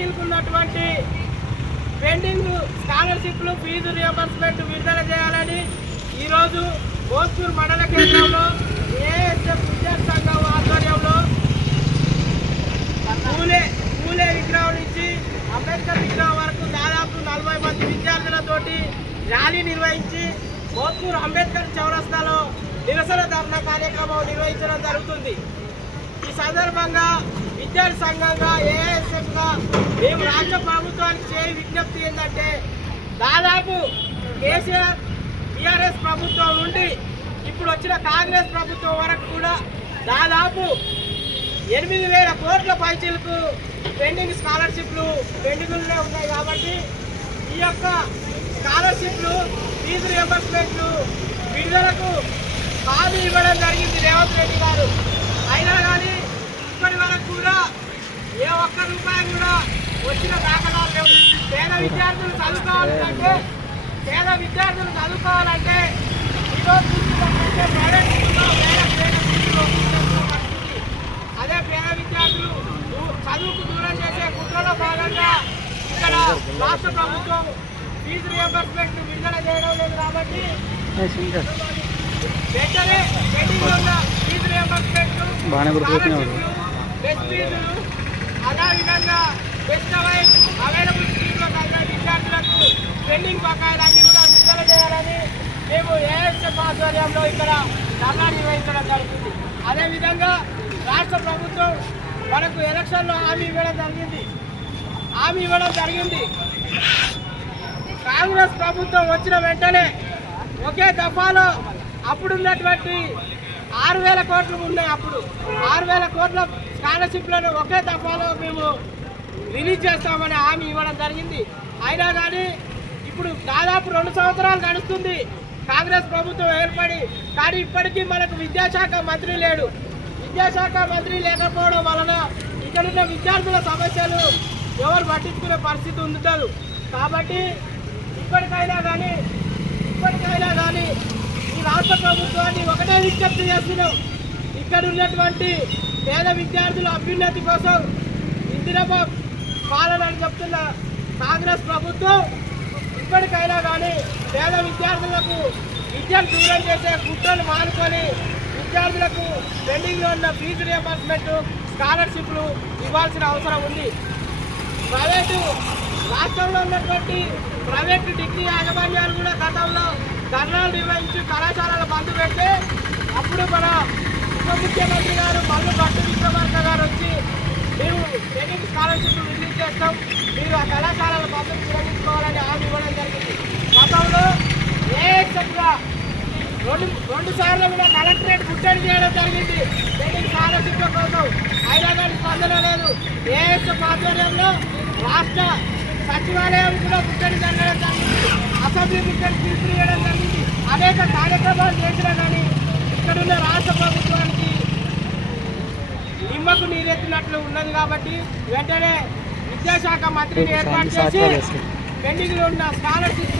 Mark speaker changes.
Speaker 1: ఎస్సీలకు ఉన్నటువంటి పెండింగ్ స్కాలర్షిప్లు ఫీజు రియంబర్స్మెంట్ విడుదల చేయాలని ఈరోజు భోజ్పూర్ మండల కేంద్రంలో ఏఎస్ఎఫ్ విద్యార్థి సంఘం ఆధ్వర్యంలో పూలే పూలే విగ్రహం నుంచి అంబేద్కర్ విగ్రహం వరకు దాదాపు నలభై మంది విద్యార్థులతోటి ర్యాలీ నిర్వహించి భోజ్పూర్ అంబేద్కర్ చౌరస్తాలో నిరసన ధర్నా కార్యక్రమం నిర్వహించడం జరుగుతుంది. ఈ సందర్భంగా విద్యార్థి సంఘంగా ఏఎస్ఎఫ్గా మేము రాష్ట్ర ప్రభుత్వానికి చేయి విజ్ఞప్తి ఏంటంటే దాదాపు కేసీఆర్ టీఆర్ఎస్ ప్రభుత్వం నుండి ఇప్పుడు వచ్చిన కాంగ్రెస్ ప్రభుత్వం వరకు కూడా దాదాపు ఎనిమిది వేల కోట్ల పైచీలకు పెండింగ్ స్కాలర్షిప్లు పెండింగ్లో ఉన్నాయి కాబట్టి ఈ యొక్క స్కాలర్షిప్లు ఫీజు రియంబర్స్మెంట్లు విడుదలకు హామీ ఇవ్వడం జరిగింది రేవంత్ రెడ్డి గారు. అయినా కానీ ఇప్పటి వరకు కూడా ఏ ఒక్క రూపాయి కూడా వచ్చిన దాఖలాలు పేద విద్యార్థులు చదువుకోవాలంటే పేద విద్యార్థులు చదువుకోవాలంటే ఈరోజు చూస్తున్నట్లయితే ప్రైవేట్ స్కూల్లో ఫీజులు వసూలు పరిస్థితి. అదే పేద విద్యార్థులు చదువుకు దూరం చేసే కుట్రలో భాగంగా ఇక్కడ రాష్ట్ర ప్రభుత్వం ఫీజు రియంబర్స్మెంట్ విడుదల చేయడం లేదు కాబట్టి వెంటనే పెండింగ్ ఉన్న ఫీజు రియంబర్స్మెంట్. బెస్ట్ ఫీజులు అదేవిధంగా బెస్ట్ అవైలబుల్ స్కీమ్లో కలిగిన విద్యార్థులకు పెండింగ్ బకాయిలు కూడా విడుదల చేయాలని మేము ఏఎస్ఎఫ్ ఆధ్వర్యంలో ఇక్కడ ధర్నా నిర్వహించడం జరుగుతుంది అదేవిధంగా రాష్ట్ర ప్రభుత్వం మనకు ఎలక్షన్లో హామీ ఇవ్వడం జరిగింది. హామీ ఇవ్వడం జరిగింది. కాంగ్రెస్ ప్రభుత్వం వచ్చిన వెంటనే ఒకే దఫాలో అప్పుడున్నటువంటి ఆరు వేల కోట్లు ఉన్నాయి అప్పుడు. ఆరు వేల కోట్ల స్కాలర్షిప్లను ఒకే దఫాలో మేము రిలీజ్ చేస్తామని హామీ ఇవ్వడం జరిగింది. అయినా కానీ ఇప్పుడు దాదాపు రెండు సంవత్సరాలు నడుస్తుంది. కాంగ్రెస్ ప్రభుత్వం ఏర్పడి కానీ ఇప్పటికీ మనకు విద్యాశాఖ మంత్రి లేడు. విద్యాశాఖ మంత్రి లేకపోవడం వలన ఇక్కడున్న విద్యార్థుల సమస్యలు ఎవరు పట్టించుకునే పరిస్థితి ఉండదు. కాబట్టి ఇప్పటికైనా కానీ ఇప్పటికైనా కానీ ఈ రాష్ట్ర ప్రభుత్వాన్ని ఒకటే విజ్ఞప్తి చేస్తున్నాం. ఇక్కడ ఉన్నటువంటి పేద విద్యార్థుల అభ్యున్నతి కోసం ఇందిరాబాబు పాలన అని చెప్తున్న కాంగ్రెస్ ప్రభుత్వం ఇప్పటికైనా కానీ పేద విద్యార్థులకు విద్యను దూరం చేసే కుట్రలు మానుకొని విద్యార్థులకు పెండింగ్లో ఉన్న ఫీజు రియంబర్స్మెంట్ స్కాలర్షిప్లు ఇవ్వాల్సిన అవసరం ఉంది. ప్రైవేటు రాష్ట్రంలో ఉన్నటువంటి ప్రైవేటు డిగ్రీ యాజమాన్యాలు కూడా గతంలో ధర్నాలు నిర్వహించి కళాశాలలు బంద్ పెడితే అప్పుడు మన ఉప ముఖ్యమంత్రి గారు మల్లు భట్టు విక్రమార్క గారు వచ్చి మేము ట్రైనింగ్ స్కాలర్షిప్ చేస్తాం. మీరు ఆ కళాశాలల బంద్ విరమించుకోవాలని హామీ ఇవ్వడం జరిగింది. గతంలో ఏఎస్ఎఫ్గా రెండు రెండు సార్లు కూడా కలెక్టరేట్ ముట్టడి చేయడం జరిగింది. దీనికి స్కాలర్షిప్ కోసం అయినా కానీ స్పందన లేదు. ఏఎస్ఎఫ్ ఆధ్వర్యంలో రాష్ట్ర సచివాలయం కూడా ముట్టడి జరగడం జరిగింది. అసెంబ్లీ ముట్టడి పిలుపునియడం జరిగింది. అనేక కార్యక్రమాలు చేసినా కానీ ఇక్కడున్న రాష్ట్ర ప్రభుత్వానికి నిమ్మకు నీరెత్తినట్లు ఉన్నది కాబట్టి వెంటనే విద్యాశాఖ మంత్రిని ఏర్పాటు చేసి పెండింగ్లో ఉన్న స్కాలర్షిప్